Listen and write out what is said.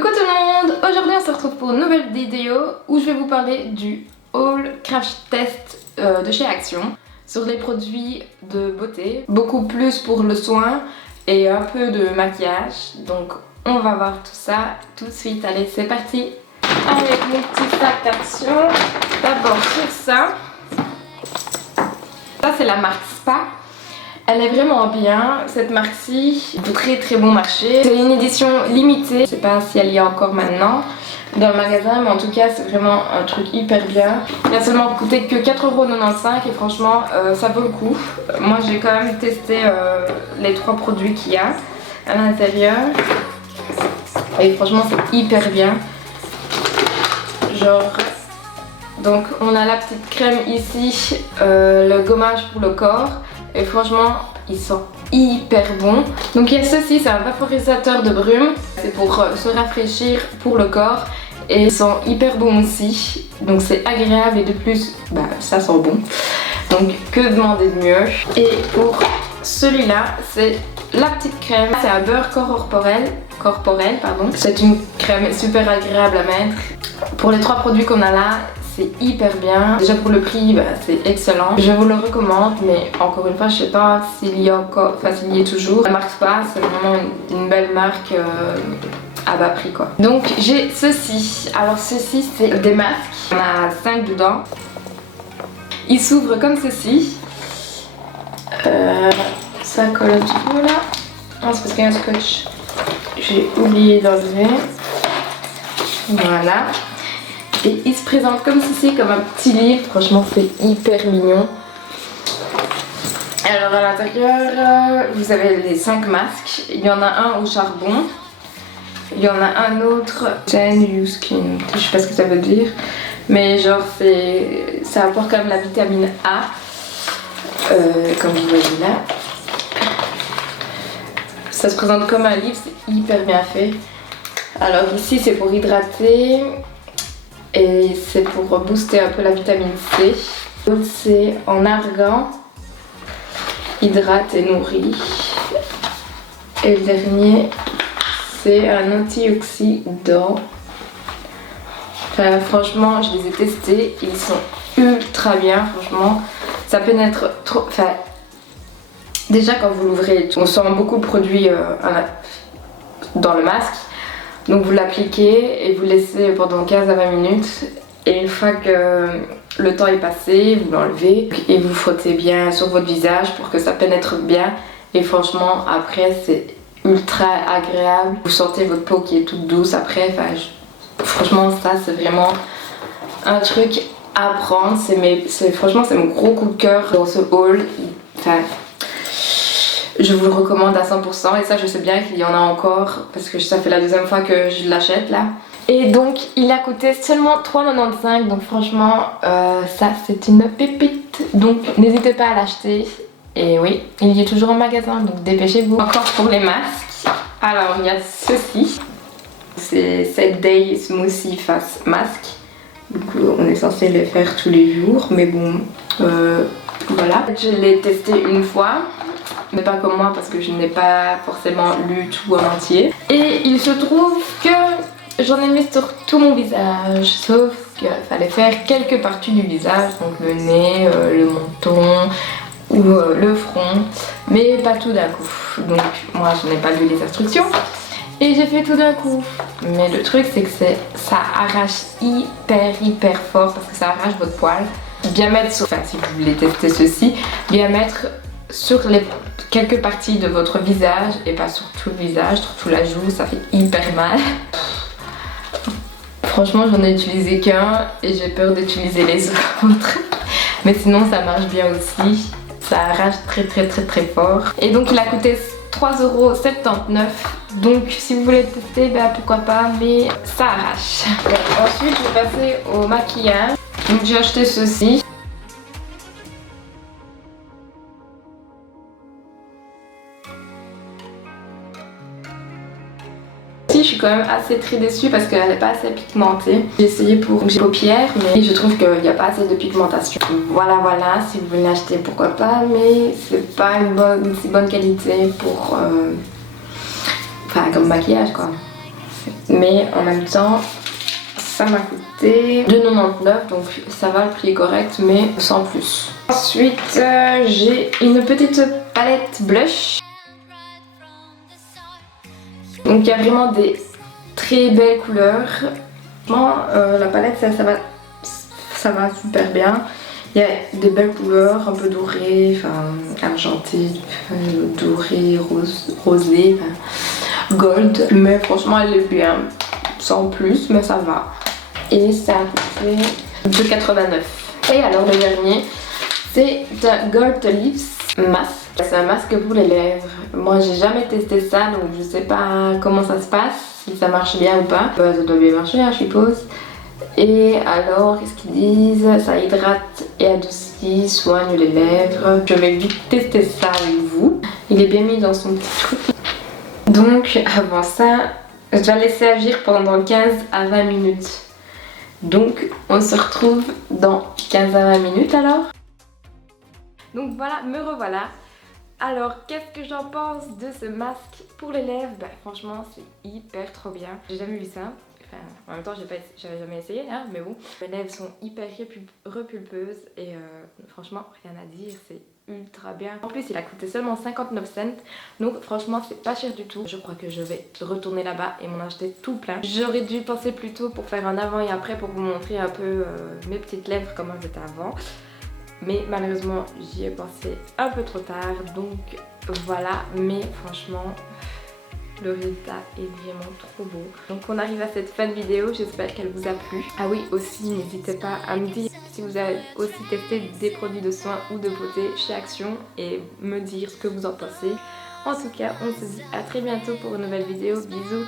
Coucou tout le monde! Aujourd'hui on se retrouve pour une nouvelle vidéo où je vais vous parler du haul crash test de chez Action sur les produits de beauté, beaucoup plus pour le soin et un peu de maquillage. Donc on va voir tout ça tout de suite. Allez, c'est parti avec mon petit sac d'Action. D'abord sur ça. Ça c'est la marque Spa. Elle est vraiment bien, cette marque-ci, très bon marché. C'est une édition limitée, je sais pas si elle y est encore maintenant dans le magasin, mais en tout cas c'est vraiment un truc hyper bien. Il a seulement coûté que 4,95€ et franchement ça vaut le coup. Moi j'ai quand même testé les 3 produits qu'il y a à l'intérieur et franchement c'est hyper bien. Genre, donc on a la petite crème ici, le gommage pour le corps. Et franchement, ils sont hyper bons. Donc il y a ceci, c'est un vaporisateur de brume. C'est pour se rafraîchir pour le corps. Et ils sont hyper bons aussi. Donc c'est agréable et de plus, bah, ça sent bon. Donc que demander de mieux. Et pour celui-là, c'est la petite crème. C'est un beurre corporel, pardon. C'est une crème super agréable à mettre. Pour les 3 produits qu'on a là, c'est hyper bien. Déjà pour le prix, bah, c'est excellent. Je vous le recommande, mais encore une fois, je sais pas s'il y a encore, enfin s'il y est toujours. La marque Spa, c'est vraiment une belle marque à bas prix quoi. Donc j'ai ceci. Alors ceci, c'est des masques. On a 5 dedans. Ils s'ouvrent comme ceci. Ça colle un petit peu là. Ah, c'est parce qu'il y a un scotch. J'ai oublié d'enlever. Voilà. Et il se présente comme ceci, comme un petit livre. Franchement, c'est hyper mignon. Alors à l'intérieur, vous avez les 5 masques. Il y en a un au charbon. Il y en a un autre, Gen You Skin. Je sais pas ce que ça veut dire. Mais genre, ça apporte quand même la vitamine A. Comme vous voyez là. Ça se présente comme un livre, c'est hyper bien fait. Alors ici, c'est pour hydrater. Et c'est pour booster un peu la vitamine C. L'autre c'est en argan, hydrate et nourrit. Et le dernier c'est un antioxydant. Enfin, franchement je les ai testés, ils sont ultra bien, franchement. Ça pénètre trop. Enfin, déjà quand vous l'ouvrez, on sent beaucoup de produits dans le masque. Donc vous l'appliquez et vous laissez pendant 15 à 20 minutes et une fois que le temps est passé, vous l'enlevez et vous frottez bien sur votre visage pour que ça pénètre bien et franchement après c'est ultra agréable. Vous sentez votre peau qui est toute douce après, enfin, franchement ça c'est vraiment un truc à prendre. Franchement c'est mon gros coup de cœur dans ce haul. Enfin, je vous le recommande à 100% et ça je sais bien qu'il y en a encore parce que ça fait la 2e fois que je l'achète là. Et donc il a coûté seulement 3,95€, donc franchement ça c'est une pépite. Donc n'hésitez pas à l'acheter. Et oui, il y est toujours en magasin, donc dépêchez-vous. Encore pour les masques, alors il y a ceci. C'est 7 Day Smoothie Face Mask. Du coup on est censé les faire tous les jours, mais bon voilà. Je l'ai testé une fois. Mais pas comme moi parce que je n'ai pas forcément lu tout en entier. Et il se trouve que j'en ai mis sur tout mon visage, sauf qu'il fallait faire quelques parties du visage, donc le nez, le menton ou le front, mais pas tout d'un coup. Donc moi je n'ai pas lu les instructions et j'ai fait tout d'un coup. Mais le truc c'est que ça arrache hyper fort parce que ça arrache votre poil. Bien mettre sur, enfin si vous voulez tester ceci, bien mettre sur les quelques parties de votre visage et pas sur tout le visage, surtout la joue, ça fait hyper mal. Franchement j'en ai utilisé qu'un et j'ai peur d'utiliser les autres. Mais sinon ça marche bien aussi, ça arrache très fort. Et donc il a coûté 3,79€. Donc si vous voulez tester, bah pourquoi pas, mais ça arrache. Bon, ensuite je vais passer au maquillage. Donc j'ai acheté ceci. Je suis quand même assez très déçue parce qu'elle n'est pas assez pigmentée. J'ai essayé pour les paupières mais je trouve qu'il n'y a pas assez de pigmentation. Voilà, si vous voulez l'acheter pourquoi pas, mais c'est pas une si bonne qualité pour... enfin comme maquillage quoi. Mais en même temps, ça m'a coûté 2,99 donc ça va, le prix est correct mais sans plus. Ensuite j'ai une petite palette blush. Donc il y a vraiment des très belles couleurs. Franchement la palette ça va super bien. Il y a des belles couleurs un peu dorées, enfin argentées, dorées, rosées, gold. Mais franchement elle est bien, sans plus mais ça va. Et ça a coûté 2,89. Et alors le dernier, c'est The Gold Lips Mask. C'est un masque pour les lèvres. Moi j'ai jamais testé ça donc je sais pas comment ça se passe, si ça marche bien ou pas. Ça doit bien marcher je suppose. Et alors qu'est-ce qu'ils disent? Ça hydrate et adoucit, soigne les lèvres. Je vais vite tester ça avec vous. Il est bien mis dans son petit truc. Donc avant ça, je dois laisser agir pendant 15 à 20 minutes. Donc on se retrouve dans 15 à 20 minutes alors. Donc voilà, me revoilà. Alors qu'est-ce que j'en pense de ce masque pour les lèvres? Franchement c'est hyper trop bien. J'ai jamais vu ça. Enfin, en même temps j'avais jamais essayé hein, mais bon. Mes lèvres sont hyper repulpeuses et franchement rien à dire, c'est ultra bien. En plus il a coûté seulement 59 cents donc franchement c'est pas cher du tout. Je crois que je vais retourner là-bas et m'en acheter tout plein. J'aurais dû penser plus tôt pour faire un avant et après pour vous montrer un peu mes petites lèvres comment elles étaient avant. Mais malheureusement j'y ai pensé un peu trop tard donc voilà. Mais franchement le résultat est vraiment trop beau. Donc on arrive à cette fin de vidéo, j'espère qu'elle vous a plu. Ah oui aussi n'hésitez pas à me dire si vous avez aussi testé des produits de soins ou de beauté chez Action et me dire ce que vous en pensez. En tout cas on se dit à très bientôt pour une nouvelle vidéo, bisous.